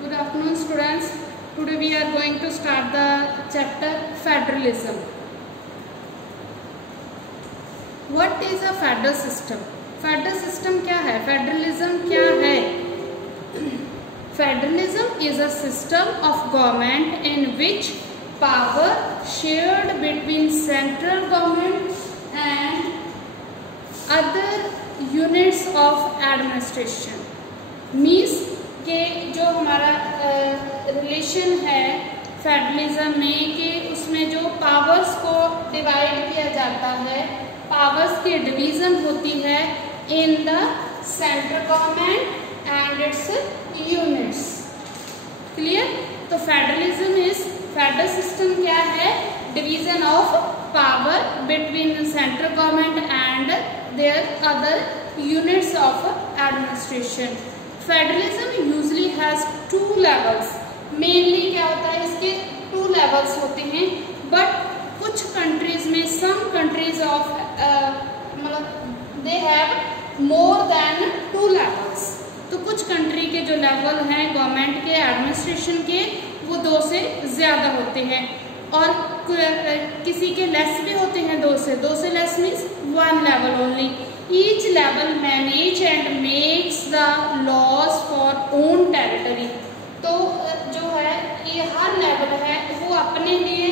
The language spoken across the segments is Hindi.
Good afternoon, students. Today we are going to start the chapter Federalism. What is a federal system? Federal system क्या है? Federalism क्या है? Federalism is a system of government in which power shared between central government and other units of administration. Means कि जो हमारा रिलेशन है फेडरलिज्म में कि उसमें जो पावर्स को डिवाइड किया जाता है, पावर्स की डिवीजन होती है in the central government and its units. Clear? तो फेडरलिज्म इज फेडरल सिस्टम क्या है? Division of power between central government and their other units of administration. Federalism usually has 2 levels. Mainly क्या होता है, इसके 2 levels होते हैं. बट कुछ कंट्रीज में सम कंट्रीज ऑफ मतलब they have more than 2 levels. तो कुछ कंट्री के जो लेवल हैं गवर्नमेंट के एडमिनिस्ट्रेशन के वो 2 से ज्यादा होते हैं और किसी के लेस भी होते हैं. 2 से less means 1 level only. Each level manage and makes the laws for own territory. तो जो है ये हर लेवल है वो अपने लिए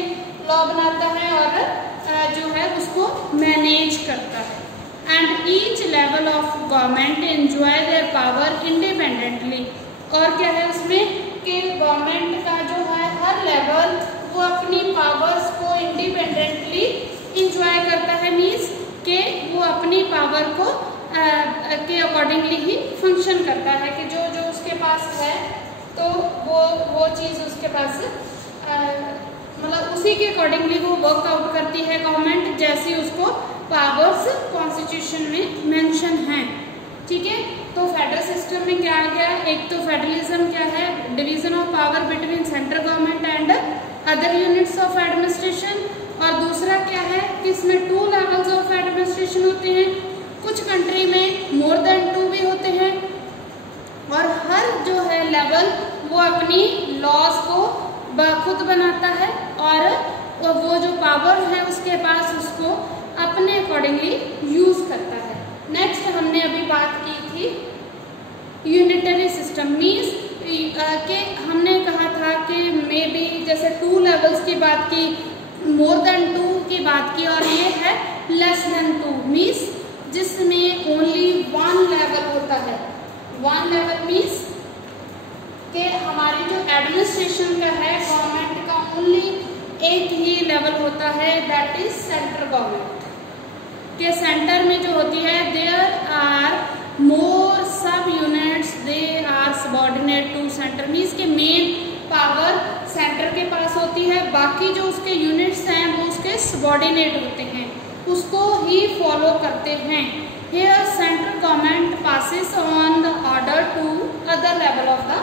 लॉ बनाता है और जो है उसको मैनेज करता है. And each level of government enjoy their power independently. और क्या है उसमें कि गवर्नमेंट का जो है हर लेवल वो अपनी पावर्स को इंडिपेंडेंटली इंजॉय करता है. मीन्स कि वो अपनी पावर को के अकॉर्डिंगली ही फंक्शन करता है कि जो जो उसके पास है तो वो चीज़ उसके पास मतलब उसी के अकॉर्डिंगली वो वर्कआउट करती है गवर्नमेंट जैसी उसको पावर्स कॉन्स्टिट्यूशन में मेंशन है. ठीक है? तो फेडरल सिस्टम में क्या आ गया? एक तो फेडरलिज्म क्या है? Division of power between central government and other units of administration. और दूसरा क्या है कि इसमें 2 levels ऑफ एडमिनिस्ट्रेशन होते हैं. कुछ कंट्री में मोर देन 2 भी होते हैं और हर जो है लेवल वो अपनी लॉज को खुद बनाता है और वो जो पावर है उसके पास उसको अपने अकॉर्डिंगली यूज करता है. नेक्स्ट हमने अभी बात की थी यूनिटरी सिस्टम. मीन्स कि हमने कहा था कि मे बी जैसे 2 levels की बात की, मोर देन 2 की बात की और ये है लेस देन 2. मीन्स जिसमें ओनली 1 level होता है. 1 level मीन्स कि हमारी जो एडमिनिस्ट्रेशन का है गवर्नमेंट का ओनली एक ही लेवल होता है, दैट इज सेंट्रल गवर्नमेंट. के सेंटर में जो होती है there are more sub units, they are subordinate to centre. Means के मेन पावर सेंटर के पास होती है, बाकी जो उसके यूनिट्स हैं वो उसके सबऑर्डिनेट होते हैं, उसको ही फॉलो करते हैं. Here central government passes on the order to other level of the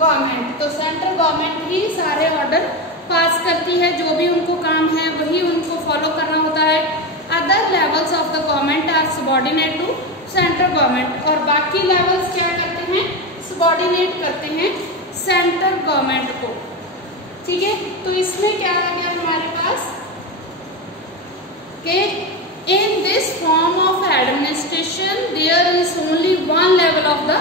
government. तो सेंट्रल गवर्नमेंट ही सारे ऑर्डर पास करती है, जो भी उनको काम है वही उनको फॉलो करना होता है. Other levels of the government are subordinate to central government. और बाकी लेवल्स क्या करते हैं? सबऑर्डिनेट करते हैं सेंट्रल गवर्नमेंट को. ठीक है? तो इसमें क्या आ गया हमारे पास कि in this form of administration there is only 1 level of the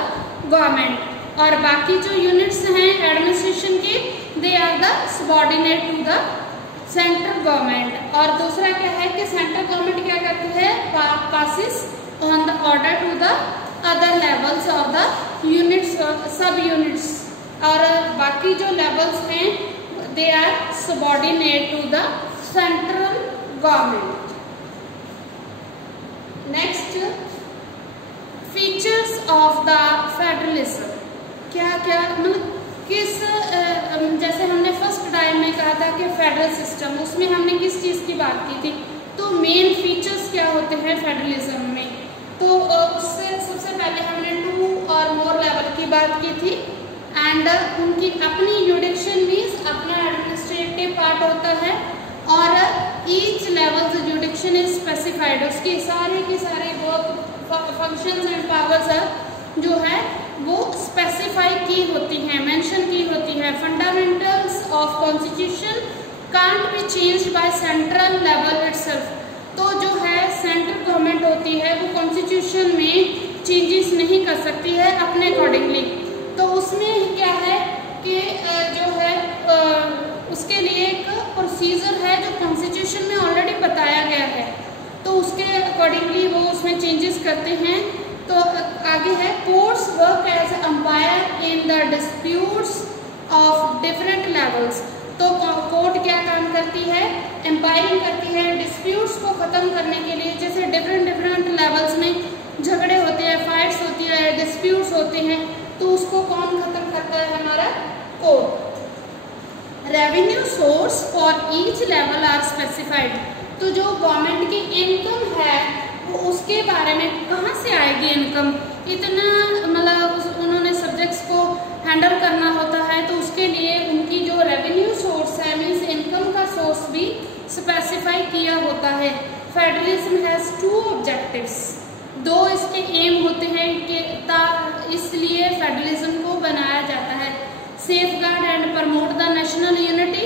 government और बाकी जो यूनिट्स हैं एडमिनिस्ट्रेशन के they are the subordinate to the central government. और दूसरा क्या है कि सेंट्रल गवर्नमेंट क्या करती है? Passes on the order to the other levels of the units, sub units. और बाकी जो लेवल्स हैं they are subordinate to the central government. Next, features of the federalism. क्या क्या मतलब किस जैसे हमने फर्स्ट टाइम में कहा था कि फेडरल सिस्टम, उसमें हमने किस चीज़ की बात की थी? तो मेन फीचर्स क्या होते हैं फेडरलिज्म में? तो उससे सबसे पहले हमने 2 और मोर लेवल की बात की थी एंड उनकी अपनी यूडिक्शन मीन्स अपना एडमिनिस्ट्रेटिव पार्ट होता है और ईच लेवल यूडिक्शन इज स्पेसिफाइड. उसकी सारे के सारे वर्क फंक्शंस एंड पावर्स जो है वो स्पेसिफाई की होती हैं, मेंशन की of constitution can't be changed by central level itself। तो जो है सेंट्रल गवर्नमेंट होती है वो कॉन्स्टिट्यूशन में चेंजेस नहीं कर सकती है अपने अकॉर्डिंगली। तो उसमें क्या है कि जो है उसके लिए एक प्रोसीजर है जो कॉन्स्टिट्यूशन में ऑलरेडी बताया गया है, तो उसके अकॉर्डिंगली वो उसमें चेंजेस करते हैं। तो आगे है courts work as umpire in the disputes of different levels. तो कोर्ट क्या काम करती है, एम्पायरिंग करती है डिस्प्यूट्स को ख़त्म करने के लिए। जैसे डिफरेंट लेवल्स में झगड़े होते हैं, फाइट्स होती है, डिस्प्यूट्स होते हैं, तो उसको कौन ख़त्म करता है, हमारा court. Revenue source for each level are specified. तो जो गवर्नमेंट की इनकम है वो उसके बारे में कहाँ से आएगी इनकम, इतना मतलब उन्होंने सब्जेक्ट्स को हैंडल करना होता है, तो उसके लिए उनकी जो रेवेन्यू सोर्स है मीन्स इनकम का सोर्स भी स्पेसिफाई किया होता है। फेडरलिज्म हैज़ टू ऑब्जेक्टिव्स, दो इसके एम होते हैं कि इसलिए फेडरलिज्म को बनाया जाता है। Safeguard and promote the national unity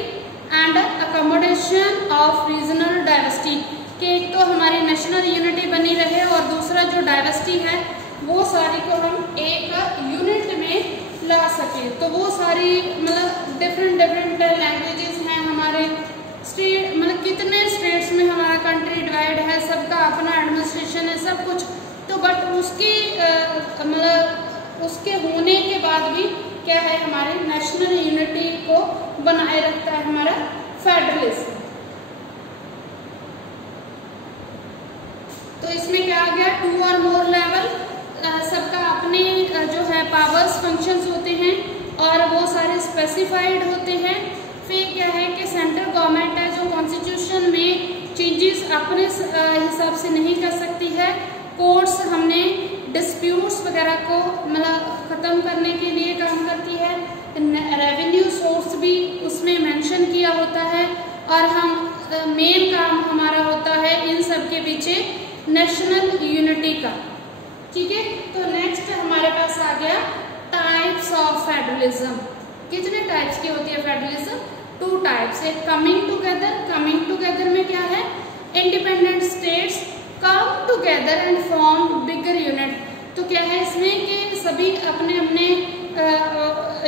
and accommodation of regional diversity, कि एक तो हमारी नेशनल यूनिटी बनी रहे और दूसरा जो डाइवर्सिटी है वो सारी को हम एक यूनिट में ला सके। तो वो सारी मतलब डिफरेंट लैंग्वेजेस हैं हमारे स्टेट, मतलब कितने स्टेट्स में हमारा कंट्री डिवाइड है, सबका अपना एडमिनिस्ट्रेशन है, सब कुछ। तो बट उसकी मतलब उसके होने के बाद भी क्या है, हमारी नेशनल यूनिटी को बनाए रखता है हमारा फेडरलिज्म। तो इसमें क्या आ गया, टू और मोर लेवल, सबका अपने जो है पावर्स फंक्शंस होते हैं और वो सारे स्पेसिफाइड होते हैं। फिर क्या है कि सेंट्रल गवर्नमेंट है जो कॉन्स्टिट्यूशन में चेंजेस अपने हिसाब से नहीं कर सकती है। कोर्ट्स हमने डिस्प्यूट्स वगैरह को मतलब ख़त्म करने के लिए काम करती है। रेवेन्यू सोर्स भी उसमें मेंशन किया होता है और हम मेन काम हमारा होता है इन सब के पीछे नेशनल यूनिटी का। ठीक है, तो नेक्स्ट हमारे पास आ गया टाइप्स ऑफ फेडरलिज्म। कितने टाइप्स की होती है फेडरलिज्म, टू टाइप्स। एक कमिंग टुगेदर में क्या है, independent states come together and form bigger unit. तो क्या है इसमें कि सभी अपने अपने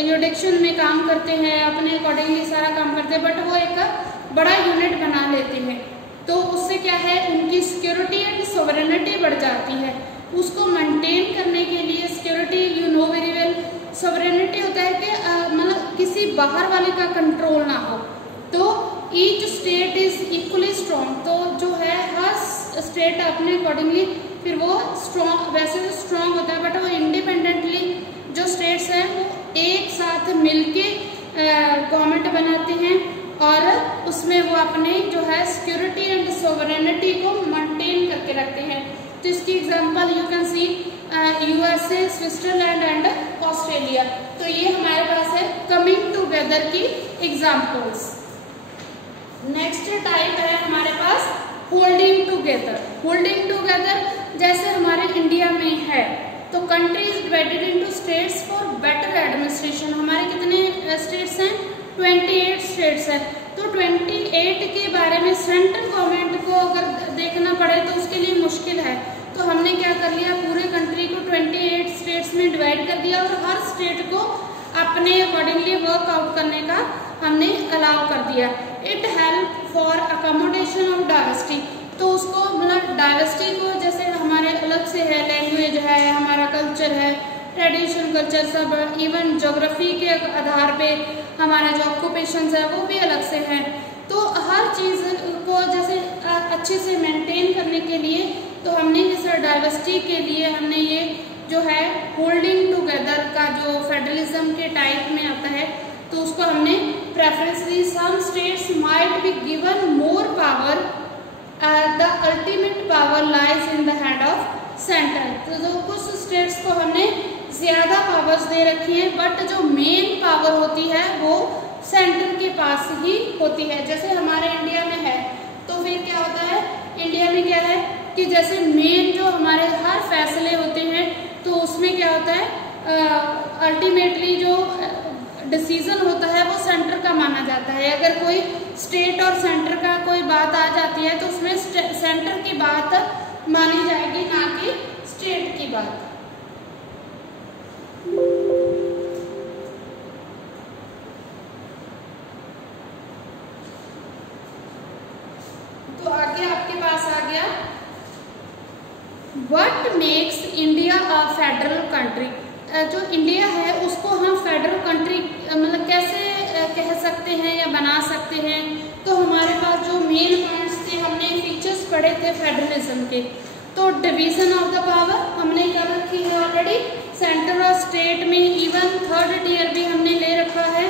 यूडिक्शन में काम करते हैं, अपने अकॉर्डिंगली सारा काम करते हैं, बट वो एक बड़ा यूनिट बना लेते हैं। तो उससे क्या है, उनकी सिक्योरिटी एंड सोवरेनिटी बढ़ जाती है। उसको मेंटेन करने के लिए security, you know very well, sovereignty होता है कि मतलब किसी बाहर वाले का कंट्रोल ना हो। तो each state is equally strong. तो जो है हर स्टेट अपने अकॉर्डिंगली फिर वो स्ट्रॉन्ग, वैसे तो स्ट्रॉन्ग होता है बट वो इंडिपेंडेंटली जो स्टेट्स हैं वो एक साथ मिलके गवर्नमेंट बनाते हैं और उसमें वो अपने जो है सिक्योरिटी एंड सोवरेनिटी को मेंटेन करके रखते हैं। तो इसकी example you can see USA, Switzerland and Australia. तो ये हमारे पास है कमिंग टुगेदर की एग्जांपल्स। नेक्स्ट टाइप है हमारे पास होल्डिंग टुगेदर। होल्डिंग टुगेदर जैसे हमारे इंडिया में है, तो country is divided into states for better administration. हमारे कितने स्टेट्स हैं, 28 स्टेट्स हैं। तो 28 के बारे में सेंट्रल गवर्नमेंट को अगर देखना पड़े तो उसके लिए मुश्किल है। तो हमने क्या कर लिया, पूरे कंट्री को 28 स्टेट्स में डिवाइड कर दिया और हर स्टेट को अपने अकॉर्डिंगली वर्क आउट करने का हमने अलाउ कर दिया। It help for accommodation of diversity. तो उसको मतलब डाइवर्सिटी को, जैसे हमारे अलग से है, लैंग्वेज है, हमारा कल्चर है, ट्रेडिशन कल्चर सब, इवन ज्योग्राफी के आधार पे हमारा जो ऑक्यूपेशंस है वो भी अलग से है। तो हर चीज़ को जैसे अच्छे से मेंटेन करने के लिए तो हमने जैसे डाइवर्सिटी के लिए हमने ये जो है होल्डिंग टुगेदर का जो फेडरलिज्म के टाइप में आता है तो उसको हमने प्रेफरेंस दी। Some states might be given more power, the ultimate power lies in the hand of centre. तो कुछ स्टेट्स को हमने ज़्यादा पावर्स दे रखी है बट जो मेन पावर होती है वो सेंटर के पास ही होती है। जैसे हमारे इंडिया में है तो फिर क्या होता है, इंडिया में क्या है कि जैसे मेन जो हमारे हर फैसले होते हैं तो उसमें क्या होता है, अल्टीमेटली जो डिसीजन होता है वो सेंटर का माना जाता जाता है। अगर कोई स्टेट और सेंटर का कोई बात आ जाती है तो उसमें सेंटर की बात मानी जाएगी, ना कि स्टेट की बात। तो आगे आपके पास आ गया what makes India a federal country. जो इंडिया है उसको हम फेडरल कंट्री मतलब कैसे कह सकते हैं या बना सकते हैं। तो हमारे पास जो मेन पॉइंट्स थे, हमने फीचर्स पढ़े थे फेडरलिज्म के। तो डिवीजन ऑफ द पावर हमने कर रखी है ऑलरेडी, सेंटर और स्टेट में इवन थर्ड टियर भी हमने ले रखा है।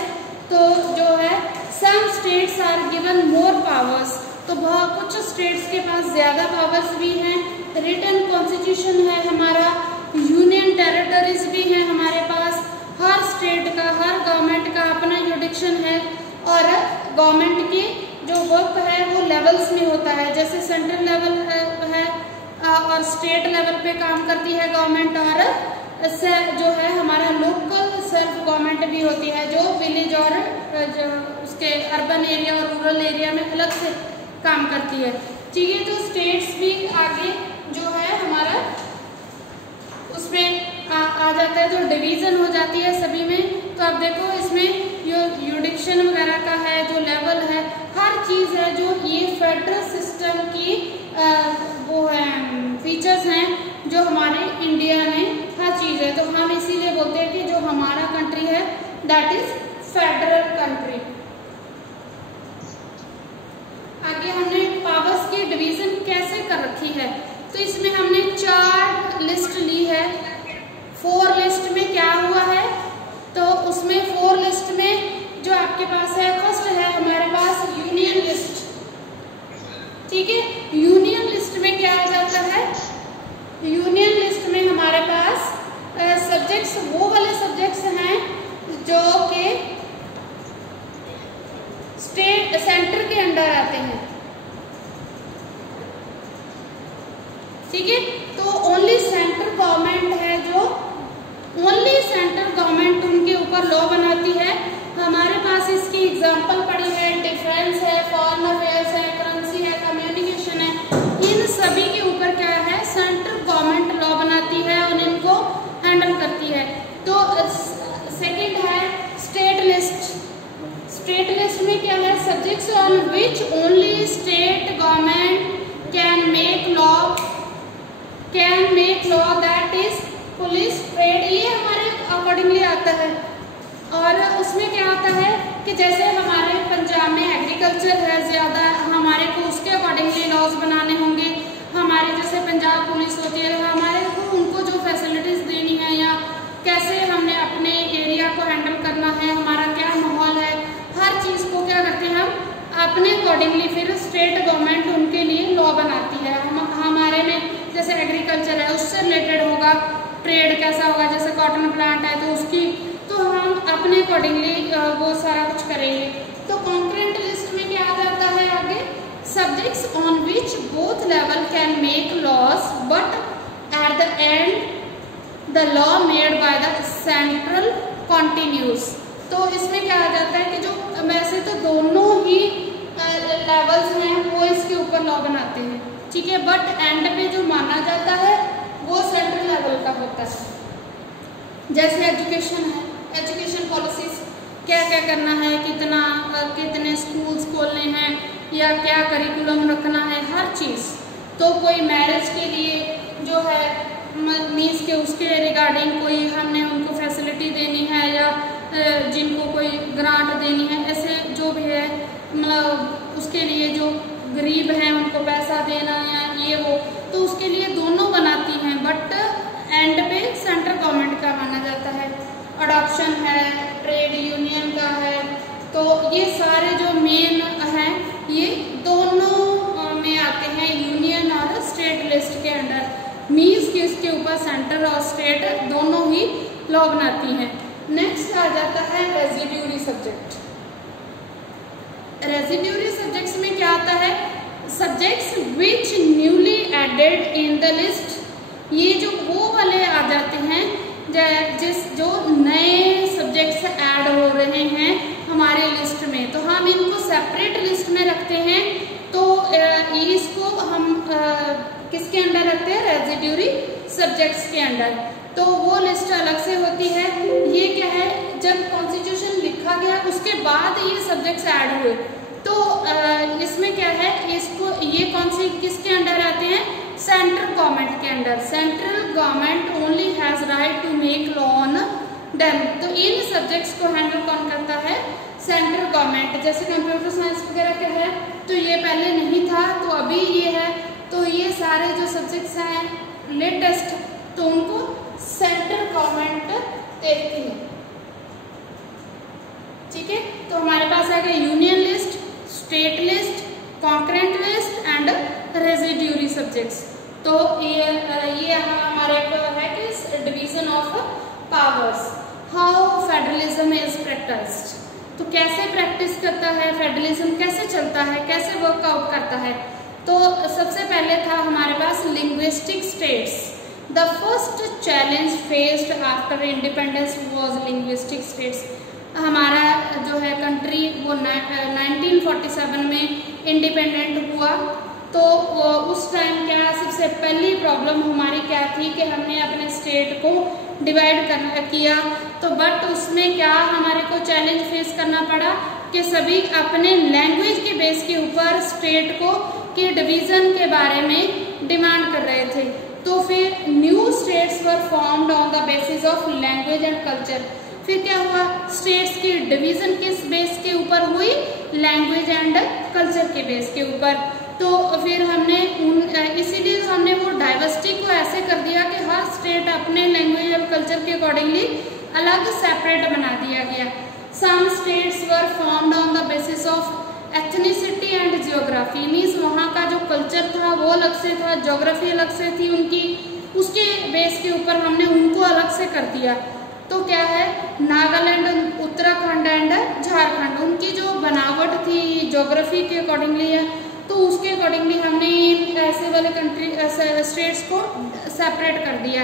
तो जो है some states are given more powers, तो बहुत कुछ स्टेट्स के पास ज्यादा पावर्स भी हैं। रिटन कॉन्स्टिट्यूशन है हमारा, यूनियन टेरिटरीज भी है हमारे पास, हर स्टेट का हर गवर्नमेंट का अपना जुडिक्शन है, और गवर्नमेंट की जो वर्क है वो लेवल्स में होता है, जैसे सेंट्रल लेवल है और स्टेट लेवल पे काम करती है गवर्नमेंट, और जो है हमारा लोकल सेल्फ गवर्नमेंट भी होती है जो विलेज और जो उसके अर्बन एरिया और रूरल एरिया में अलग से काम करती है। ठीक है, तो स्टेट्स भी आगे जो है हमारा उसमें आ जाता है, जो डिवीजन हो जाती है सभी में। तो अब देखो इसमें जो यूडिक्शन वगैरह का है, जो लेवल है, हर चीज है जो ये फेडरल सिस्टम की वो है फीचर्स हैं जो हमारे इंडिया में हर चीज है। तो हम इसीलिए बोलते हैं कि जो हमारा कंट्री है दैट इज फेडरल कंट्री। आगे हमने पावर्स की डिवीजन कैसे कर रखी है, तो इसमें हमने 4 लिस्ट ली है। 4 लिस्ट में क्या हुआ है, तो उसमें 4 लिस्ट में जो आपके पास है, फर्स्ट है हमारे पास यूनियन लिस्ट। ठीक है, यूनियन लिस्ट में क्या आ जाता है, यूनियन लिस्ट में हमारे पास सब्जेक्ट्स वो वाले सब्जेक्ट्स हैं जो कि स्टेट सेंटर के अंडर आते हैं। ठीक है, तो ओनली सेंट्रल गवर्नमेंट है जो ओनली सेंट्रल गवर्नमेंट उनके ऊपर लॉ बनाती है। हमारे पास इसकी एग्जांपल पड़ी है, डिफेंस है, फॉरेन अफेयर्स है, करेंसी है, कम्युनिकेशन है, इन सभी के ऊपर क्या है सेंट्रल गवर्नमेंट लॉ बनाती है और इनको हैंडल करती है। तो सेकंड है स्टेट लिस्ट। स्टेट लिस्ट में क्या है, subjects on which only state government can make law that is police, trade, ये हमारे अकॉर्डिंगली आता है। और उसमें क्या आता है कि जैसे हमारे पंजाब में एग्रीकल्चर है ज़्यादा, हमारे को उसके अकॉर्डिंगली लॉज बनाने होंगे। हमारे जैसे पंजाब पुलिस होती है, हमारे को उनको जो फैसिलिटीज़ देनी है या कैसे हमने अपने एरिया को हैंडल करना है, हमारा क्या माहौल है, हर चीज़ को क्या करते हैं हम अपने अकॉर्डिंगली फिर स्टेट गवर्नमेंट उनके लिए लॉ बनाती है। हमारे में जैसे एग्रीकल्चर है उससे रिलेटेड होगा, ट्रेड कैसा होगा, जैसे कॉटन प्लांट है तो उसकी, तो हम अपने अकॉर्डिंगली वो सारा कुछ करेंगे। तो कॉन्करेंट लिस्ट में क्या आ जाता है आगे, subjects on which both level can make laws but at the end the law made by the central continues. तो इसमें क्या आ जाता है कि जो वैसे तो दोनों ही लेवल्स हैं वो इसके ऊपर लॉ बनाते हैं, ठीक है, बट एंड पे जो माना जाता है वो सेंट्रल लेवल का होता है। जैसे एजुकेशन है, एजुकेशन पॉलिसीज क्या क्या करना है, कितने स्कूल्स खोलने हैं या क्या करिकुलम रखना है, हर चीज़। तो कोई मैरिज के लिए जो है मीन्स के उसके रिगार्डिंग कोई हमने उनको फैसिलिटी देनी है या जिनको कोई ग्रांट देनी है, ऐसे जो भी है मतलब उसके लिए जो गरीब हैं उनको पैसा देना या ये वो, तो उसके लिए दोनों बनाती हैं, बट एंड पे सेंट्रल गवर्नमेंट का माना जाता है। अडॉप्शन है, ट्रेड यूनियन का है, तो ये सारे जो मेन हैं ये दोनों में आते हैं, यूनियन और स्टेट लिस्ट के अंडर। मीन्स कि इसके ऊपर सेंटर और स्टेट दोनों ही लॉ बनाती हैं। नेक्स्ट आ जाता है रेजिड्यूरी सब्जेक्ट। रेजिड्यूरी सब्जेक्ट्स में क्या आता है, subjects which newly added in the list. ये जो वो वाले आ जाते हैं जो नए सब्जेक्ट्स ऐड हो रहे हैं हमारे लिस्ट में, तो हम में रखते हैं तो इसको हम किसके अंडर रखते हैं, रेजिड्यूरी सब्जेक्ट्स के अंडर। तो वो लिस्ट अलग से होती है। ये क्या है, जब कॉन्स्टिट्यूशन लिखा गया उसके बाद ये सब्जेक्ट्स ऐड हुए, तो इसमें क्या है, इसको ये कौन से किसके अंडर आते हैं, सेंट्रल गवर्नमेंट के under. Central government only has right to make law on them. तो इन सब्जेक्ट्स को हैंडल कौन करता है, सेंट्रल गवर्नमेंट। जैसे कंप्यूटर साइंस वगैरह क्या है, तो ये पहले नहीं था, तो अभी ये है। तो ये सारे जो सब्जेक्ट्स हैं लेटेस्ट, तो उनको सेंट्रल गवर्नमेंट देखती है। ठीक है, तो हमारे पास आ गया union list, state list, concurrent list and residuary subjects. तो ये हमारे को है कि division of powers. How federalism is practised, तो कैसे प्रैक्टिस करता है फेडरलिज्म, कैसे चलता है, कैसे वर्कआउट करता है। तो सबसे पहले था हमारे पास linguistic states. The first challenge faced after independence was linguistic states. हमारा जो है कंट्री वो 1947 में इंडिपेंडेंट हुआ, तो उस टाइम क्या सबसे पहली प्रॉब्लम हमारी क्या थी कि हमने अपने स्टेट को डिवाइड किया। तो बट उसमें क्या हमारे को चैलेंज फेस करना पड़ा कि सभी अपने लैंग्वेज के बेस के ऊपर स्टेट को के डिवीजन के बारे में डिमांड कर रहे थे। तो फिर new states were formed on the basis of language and culture. फिर क्या हुआ, स्टेट्स की डिवीजन किस बेस के ऊपर हुई, लैंग्वेज एंड कल्चर के बेस के ऊपर। तो फिर हमने इसीलिए हमने वो डाइवर्सिटी को ऐसे कर दिया कि हर स्टेट अपने लैंग्वेज और कल्चर के अकॉर्डिंगली अलग सेपरेट बना दिया गया। Some states were formed on the basis of ethnicity and geography, means वहाँ का जो कल्चर था वो अलग से था, ज्योग्राफी अलग से थी उनकी, उसके बेस के ऊपर हमने उनको अलग से कर दिया। तो क्या है, नागालैंड, उत्तराखंड एंड झारखंड, उनकी जो बनावट थी ज्योग्राफी के अकॉर्डिंगली है, तो उसके अकॉर्डिंगली हमने इन ऐसे वाले कंट्री स्टेट्स को सेपरेट कर दिया।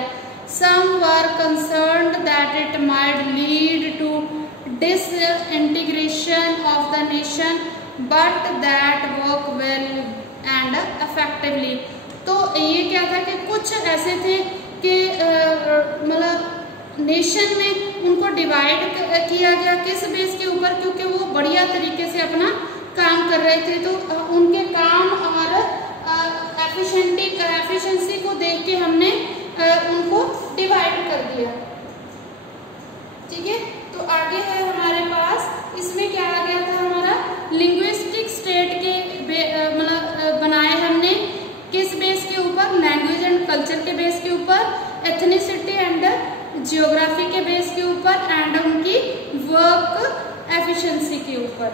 Some were concerned that it might lead to disintegration of the nation but that work well and effectively. तो ये क्या था कि कुछ ऐसे थे कि मतलब नेशन में उनको डिवाइड किया गया किस बेस के ऊपर, क्योंकि वो बढ़िया तरीके से अपना काम कर रहे थे। तो उनके काम और एफिशिएंसी को देख के हमने उनको डिवाइड कर दिया। ठीक है, तो आगे है हमारे पास, इसमें क्या आ गया था हमारा, लिंग्विस्टिक स्टेट के मतलब बनाए हमने किस बेस के ऊपर, लैंग्वेज एंड कल्चर के बेस के ऊपर, एथनिसिटी एंड जियोग्राफी के बेस के ऊपर एंड उनकी वर्क एफिशिएंसी के ऊपर।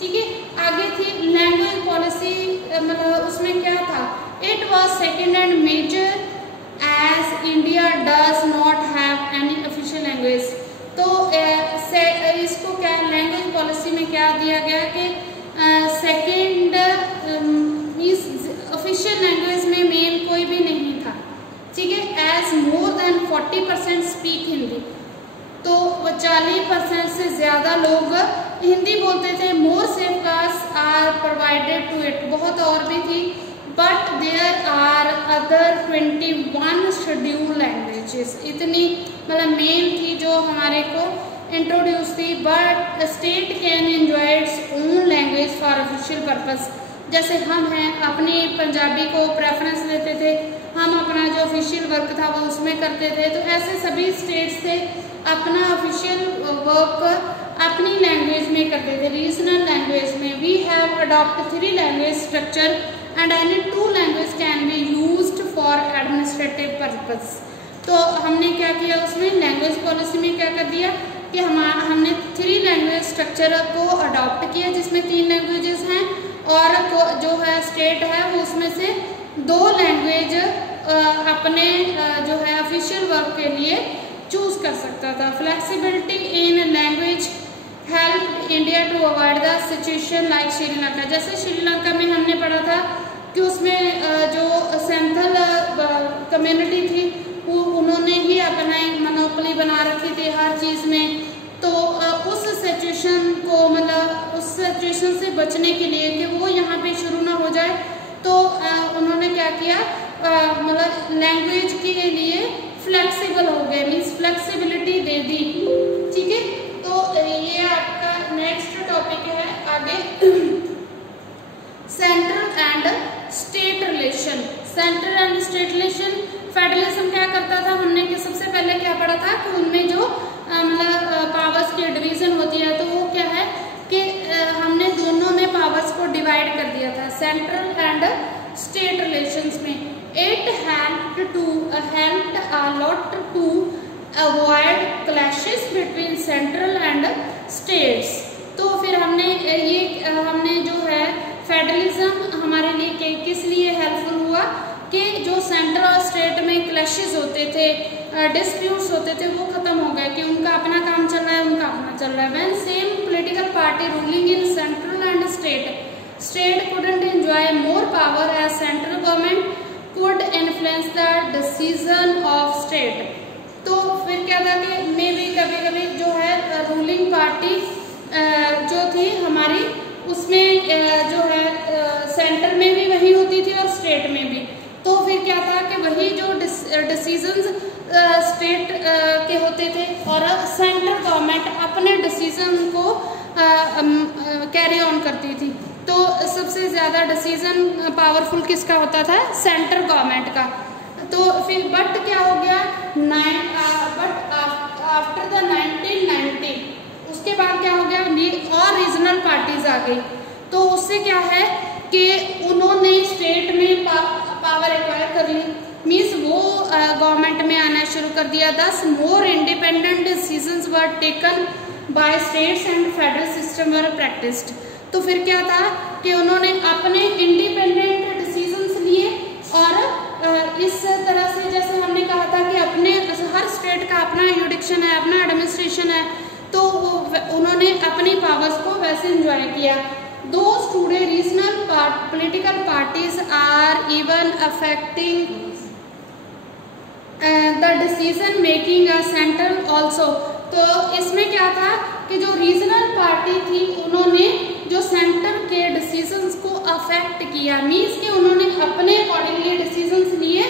ठीक है, आगे थी लैंग्वेज पॉलिसी, मतलब उसमें क्या था, it was second and major as India does not have any official language. तो इसको क्या लैंग्वेज पॉलिसी में क्या दिया गया कि सेकंड मींस ऑफिशियल लैंग्वेज में मेन कोई भी नहीं था। ठीक है, as more than 40% speak Hindi, तो 40% से ज़्यादा लोग हिंदी बोलते थे। More safeguards are provided to it, बहुत और भी थी, but there are other 21 schedule languages. इतनी मतलब मेन थी जो हमारे को इंट्रोड्यूस थी। But state can enjoy its own language for official purpose. जैसे हम हैं अपनी पंजाबी को प्रेफरेंस देते थे, हम अपना जो ऑफिशियल वर्क था वो उसमें करते थे। तो ऐसे सभी स्टेट्स थे अपना ऑफिशियल वर्क अपनी लैंग्वेज में करते थे, रीजनल लैंग्वेज में। We have adopt 3 language structure and any 2 language can be used for administrative purpose. तो हमने क्या किया, उसमें लैंग्वेज पॉलिसी में क्या कर दिया कि हमने 3 लैंग्वेज स्ट्रक्चर को अडॉप्ट किया, जिसमें 3 लैंग्वेजेस हैं, और जो है स्टेट है वो उसमें से 2 लैंग्वेज अपने जो है ऑफिशियल वर्क के लिए चूज कर सकता था। Flexibility in language help India to avoid the situation like Sri Lanka. जैसे श्रीलंका में हमने पढ़ा था कि उसमें जो सेंथल कम्युनिटी थी वो उन्होंने ही अपना एक मोनोपोली बना रखी थी हर चीज़ में। तो उस सिचुएशन को मतलब उस सिचुएशन से बचने के लिए कि वो यहाँ पे शुरू ना हो जाए, तो उन्होंने क्या किया, मतलब लैंग्वेज के लिए फ्लेक्सिबल हो गए, मीन्स फ्लेक्सिबिलिटी दे दी। ठीक है, तो ये आपका नेक्स्ट टॉपिक है आगे, central and state relation. Central and state relation, federalism क्या करता था, हमने कि सबसे पहले क्या पढ़ा था कि उनमें जो मतलब पावर्स की डिवीजन होती है, तो वो क्या है कि हमने दोनों में पावर्स को डिवाइड कर दिया था, सेंट्रल एंड स्टेट रिलेशंस में। It helped a lot to avoid clashes between central and states. तो फिर हमने जो है फेडरलिज्म हमारे लिए किस लिए हेल्पफुल हुआ कि जो सेंटर और स्टेट में क्लैशेस होते थे, डिस्प्यूट्स होते थे, वो खत्म हो गए कि उनका अपना काम चल रहा है, उनका अपना चल रहा है। When same political party ruling in central and state couldn't enjoy more power as central government could influence the decision of state। तो फिर क्या था कि मे भी कभी कभी जो है रूलिंग पार्टी जो थी हमारी, उसमें जो है सेंटर में भी वही होती थी और स्टेट में भी। तो फिर क्या था कि वही जो डिसीजंस स्टेट के होते थे और सेंट्रल गवर्नमेंट अपने डिसीजन को कैरी ऑन करती थी। तो सबसे ज़्यादा डिसीजन पावरफुल किसका होता था, सेंट्रल गवर्नमेंट का। तो फिर बट क्या हो गया, आफ्टर द 1990 उसके बाद क्या हो गया, और रीजनल पार्टीज आ गई। तो उससे क्या है कि उन्होंने स्टेट में पावर एक्वायर कर ली, मीन्स वो गवर्नमेंट में आना शुरू कर दिया। दस more independent decisions were taken by states and federal system were practised. तो फिर क्या था कि उन्होंने अपने इंडिपेंडेंट डिसीजंस लिए और इस तरह से जैसे हमने कहा था कि अपने हर स्टेट का अपना यूडिक्शन है, अपना एडमिनिस्ट्रेशन है, तो उन्होंने अपनी पावर्स को वैसे एंजॉय किया। Those today regional political parties are even affecting the decision making a central also। तो इसमें क्या था कि जो रीजनल पार्टी थी उन्होंने जो सेंटर के डिसीजंस को अफेक्ट किया, मीन्स कि उन्होंने अपने अकॉर्डिंगली डिसीजंस लिए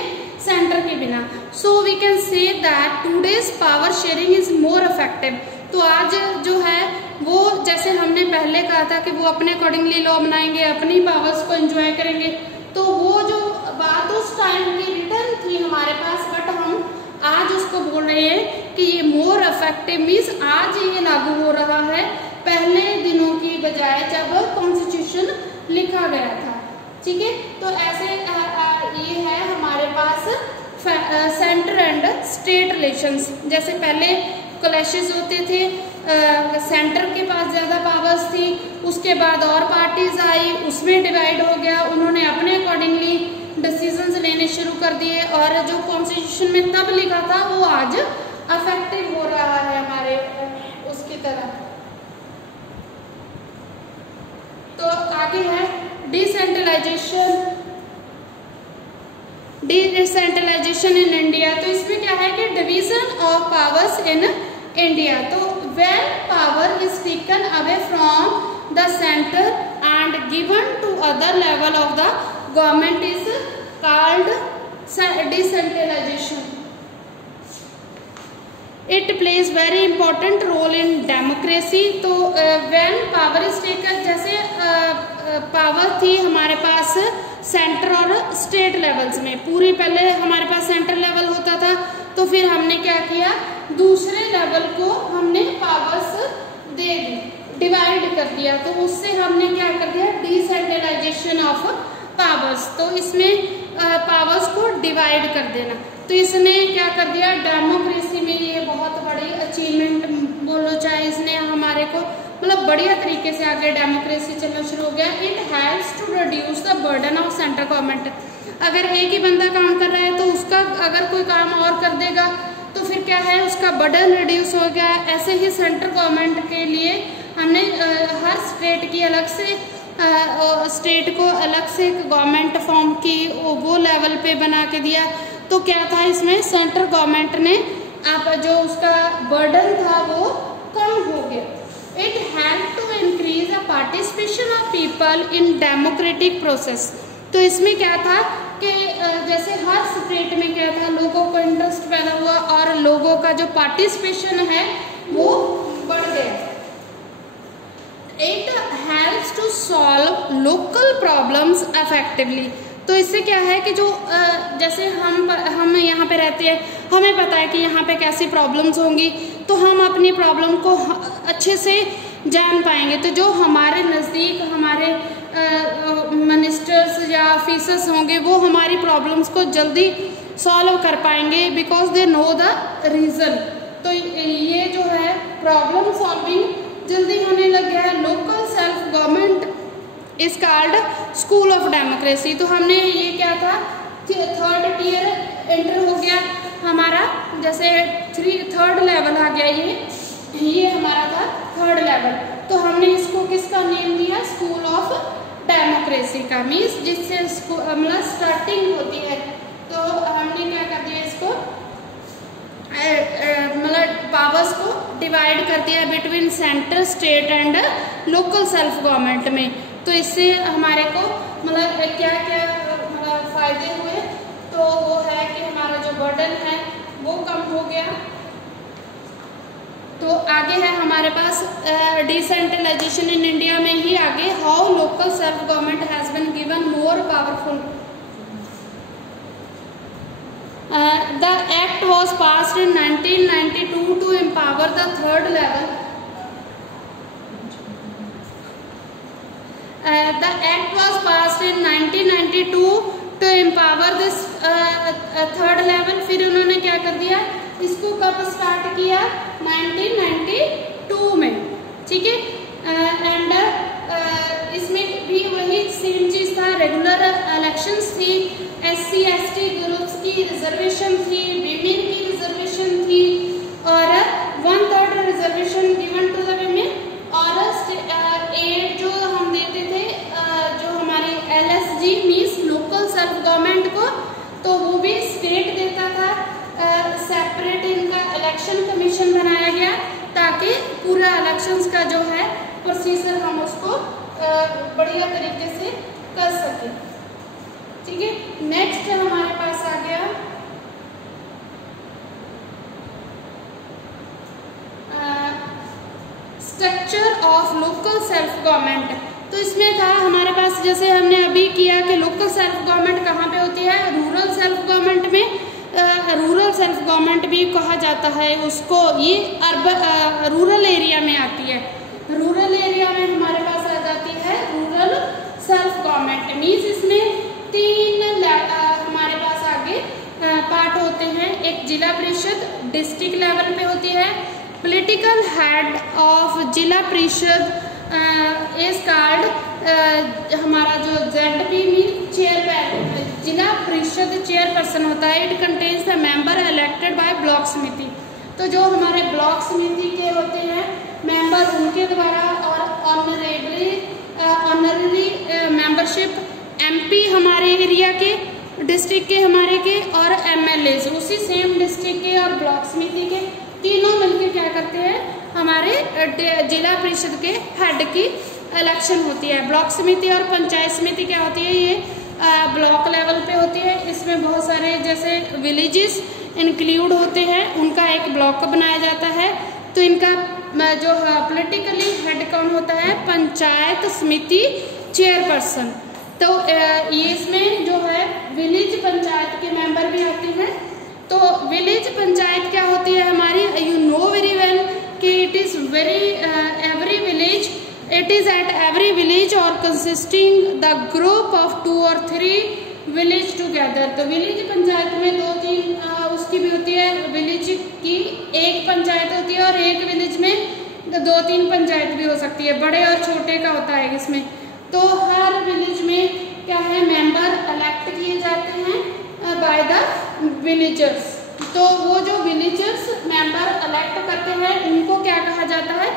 सेंटर के बिना। So we can say that today's power sharing is more effective. तो आज जो है वो, जैसे हमने पहले कहा था कि वो अपने अकॉर्डिंगली लॉ बनाएंगे, अपनी पावर्स को एंजॉय करेंगे, तो वो जो बात उस टाइम की रिटर्न थी हमारे पास, बट हम आज उसको बोल रहे हैं कि ये मोर इफेक्टिव, मीन्स आज ये लागू हो रहा है पहले दिनों की बजाय जब कॉन्स्टिट्यूशन लिखा गया था। ठीक है, तो ऐसे ये है हमारे पास सेंटर एंड स्टेट रिलेशंस। जैसे पहले क्लैशेस होते थे, सेंटर के पास ज़्यादा पावर्स थी, उसके बाद और पार्टीज आई, उसमें डिवाइड हो गया, उन्होंने अपने अकॉर्डिंगली डिसीजंस लेने शुरू कर दिए और जो कॉन्स्टिट्यूशन में तब लिखा था वो आज अफेक्टिव हो रहा है हमारे उसकी तरह। तो आगे है डिसेंट्रलाइजेशन इन इंडिया। तो इसमें क्या है कि division of powers in India. तो when power is taken away from the centre and given to other level of the government is called decentralisation. It plays very important role in democracy. तो व्हेन पावर इज टेकन, जैसे पावर थी हमारे पास सेंटर और स्टेट लेवल्स में, पूरी पहले हमारे पास सेंट्रल लेवल होता था, तो फिर हमने क्या किया, दूसरे लेवल को हमने पावर्स दे दी, डिवाइड कर दिया। तो उससे हमने क्या कर दिया, डिसेंट्रलाइजेशन ऑफ पावर्स। तो इसमें पावर्स को डिवाइड कर देना। तो इसने क्या कर दिया, डेमोक्रेसी में ये बहुत बड़ी अचीवमेंट बोलो चाहे, इसने हमारे को मतलब बढ़िया तरीके से आगे डेमोक्रेसी चलना शुरू हो गया। It helps to reduce the burden of central government. अगर एक ही बंदा काम कर रहा है तो उसका अगर कोई काम और कर देगा तो फिर क्या है, उसका बर्डन रिड्यूस हो गया। ऐसे ही सेंट्रल गवर्नमेंट के लिए हमने हर स्टेट की अलग से स्टेट को अलग से गवर्नमेंट फॉर्म की वो लेवल पे बना के दिया। तो क्या था इसमें, सेंट्रल गवर्नमेंट ने आप जो उसका बर्डन था वो कम हो गया। It help to increase the participation people in democratic process. तो इसमें क्या था कि जैसे हर स्टेट में क्या था, लोगों को इंटरेस्ट पैदा हुआ और लोगों का जो पार्टिसिपेशन है वो बढ़ गया। It helps to solve local problems effectively. तो इससे क्या है कि जो जैसे हम यहाँ पे रहते हैं, हमें पता है कि यहाँ पे कैसी प्रॉब्लम्स होंगी, तो हम अपनी प्रॉब्लम को अच्छे से जान पाएंगे। तो जो हमारे नज़दीक हमारे मिनिस्टर्स या ऑफिसर्स होंगे वो हमारी प्रॉब्लम्स को जल्दी सॉल्व कर पाएंगे, because they know the reason. तो ये जो है प्रॉब्लम सॉल्विंग जल्दी होने लग गया है। Local self government is called school of democracy. तो हमने ये क्या था, थर्ड टियर एंटर हो गया हमारा, जैसे थर्ड लेवल आ गया, ये हमारा था थर्ड लेवल। तो हमने इसको किसका नेम दिया, स्कूल ऑफ डेमोक्रेसी का, मीन्स जिससे मतलब स्टार्टिंग होती है। तो हमने क्या कर दिया, इसको मतलब पावर्स को डिवाइड कर दिया between centre, state and local self government में। तो इससे हमारे को मतलब क्या क्या मतलब फायदे हुए, तो वो है कि हमारा जो बर्डन है वो कम हो गया। तो आगे है हमारे पास डिसेंट्रलाइजेशन इन इंडिया में ही आगे, how local self government has been given more powerful. The act was passed in 1992 to empower the third level. The act was passed in 1992 to empower this third level। फिर उन्होंने क्या कर दिया, इसको कब स्टार्ट किया, 1992 में, ठीक है। एंड इसमें भी वही सेम चीज था, रेगुलर इलेक्शंस थी, SC ST ग्रुप्स की रिजर्वेशन थी, विमेन की रिजर्वेशन थी, और 1/3 reservation given to the women. और एड जो हम देते थे, जो हमारी LSG means local self government को, तो वो भी स्टेट देता था। सेपरेट इनका इलेक्शन कमीशन बनाया गया ताकि पूरा इलेक्शंस का जो है प्रोसीजर हम उसको बढ़िया तरीके से कर सके, ठीक है। नेक्स्ट हमारे पास आ गया structure of local self government. तो इसमें था हमारे पास, जैसे हमने अभी किया कि लोकल सेल्फ गवर्नमेंट कहाँ पे होती है, रूरल सेल्फ गवर्नमेंट में। रूरल सेल्फ गवर्नमेंट भी कहा जाता है उसको, ये रूरल एरिया में आती है। रूरल एरिया में हमारे पास आ जाती है रूरल सेल्फ गवर्नमेंट, मीन्स इसमें 3 हमारे पास आगे पार्ट होते हैं। एक जिला परिषद डिस्ट्रिक्ट लेवल पे होती है, पॉलिटिकल हेड ऑफ जिला परिषद इज कॉल्ड हमारा जो ZP मीन चेयरपर्सन, जिला परिषद चेयरपर्सन होता है। It contains the member elected by block समिति। तो जो हमारे ब्लॉक समिति के होते हैं मेंबर, उनके द्वारा, और ऑनररी मेंबरशिप MP हमारे एरिया के, डिस्ट्रिक्ट के हमारे के, और MLAs उसी सेम डिस्ट्रिक्ट के और ब्लॉक समिति के, तीनों मिलकर क्या करते हैं, हमारे जिला परिषद के हेड की इलेक्शन होती है। ब्लॉक समिति और पंचायत समिति क्या होती है, ये ब्लॉक लेवल पे होती है। इसमें बहुत सारे जैसे विलेजेस इंक्लूड होते हैं, उनका एक ब्लॉक बनाया जाता है। तो इनका जो पॉलिटिकली हेड कौन होता है, पंचायत समिति चेयरपर्सन। तो ये इसमें जो है विलेज पंचायत के मेंबर भी आते हैं। तो विलेज पंचायत क्या होती है हमारी, यू नो वेरी वेल कि it is every village, it is at every village और consisting the group of 2 or 3 village together. तो विलेज पंचायत में 2-3 उसकी भी होती है, विलेज की एक पंचायत होती है, और एक विलेज में 2-3 पंचायत भी हो सकती है, बड़े और छोटे का होता है इसमें। तो हर विलेज में क्या है, मेंबर इलेक्ट किए जाते हैं बाय द विलेजर्स। तो वो जो विलेजर्स मेंबर इलेक्ट करते हैं उनको क्या कहा जाता है,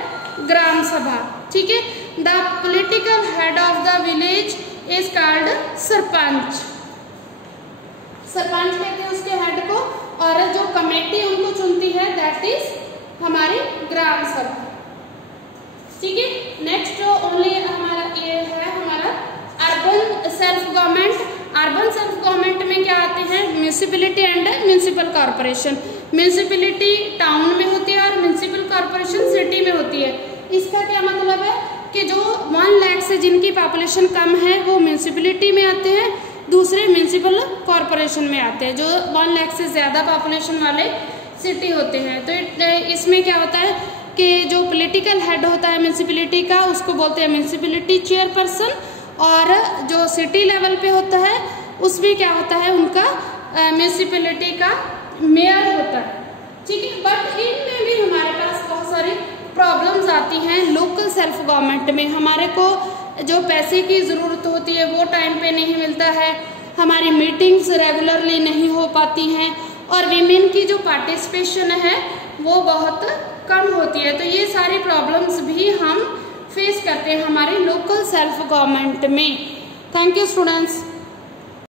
ग्राम सभा, ठीक है। The political head of the village is called sarpanch. Sarpanch कहते हैं उसके हेड को, और जो कमेटी उनको चुनती है दैट इज हमारी ग्राम सभा, ठीक है। नेक्स्ट ओनली हमारा ये है हमारा self government, urban self government में क्या आते हैं, municipality and municipal corporation. Municipality town में होती है और म्यूनिसिपल कॉर्पोरेशन सिटी में होती है। इसका क्या मतलब है कि जो 1 लाख से जिनकी पॉपुलेशन कम है वो म्यूनिसिपैलिटी में आते हैं, दूसरे म्यूनिसिपल कॉर्पोरेशन में आते हैं। जो 1 लाख से ज़्यादा पॉपुलेशन वाले सिटी होते हैं, तो इसमें क्या होता है कि जो पॉलिटिकल हेड होता है म्यूनिसिपैलिटी का उसको बोलते हैं म्यूनिसिपैलिटी चेयरपर्सन, और जो सिटी लेवल पे होता है उसमें क्या होता है उनका म्यूनिसिपैलिटी का मेयर होता है, ठीक है। बट इनमें भी हमारे पास बहुत सारी प्रॉब्लम्स आती हैं। लोकल सेल्फ गवर्नमेंट में हमारे को जो पैसे की ज़रूरत होती है वो टाइम पे नहीं मिलता है, हमारी मीटिंग्स रेगुलरली नहीं हो पाती हैं, और वीमेन की जो पार्टिसिपेशन है वो बहुत कम होती है। तो ये सारी प्रॉब्लम्स भी हम फेस करते हैं हमारे लोकल सेल्फ गवर्नमेंट में। Thank you students.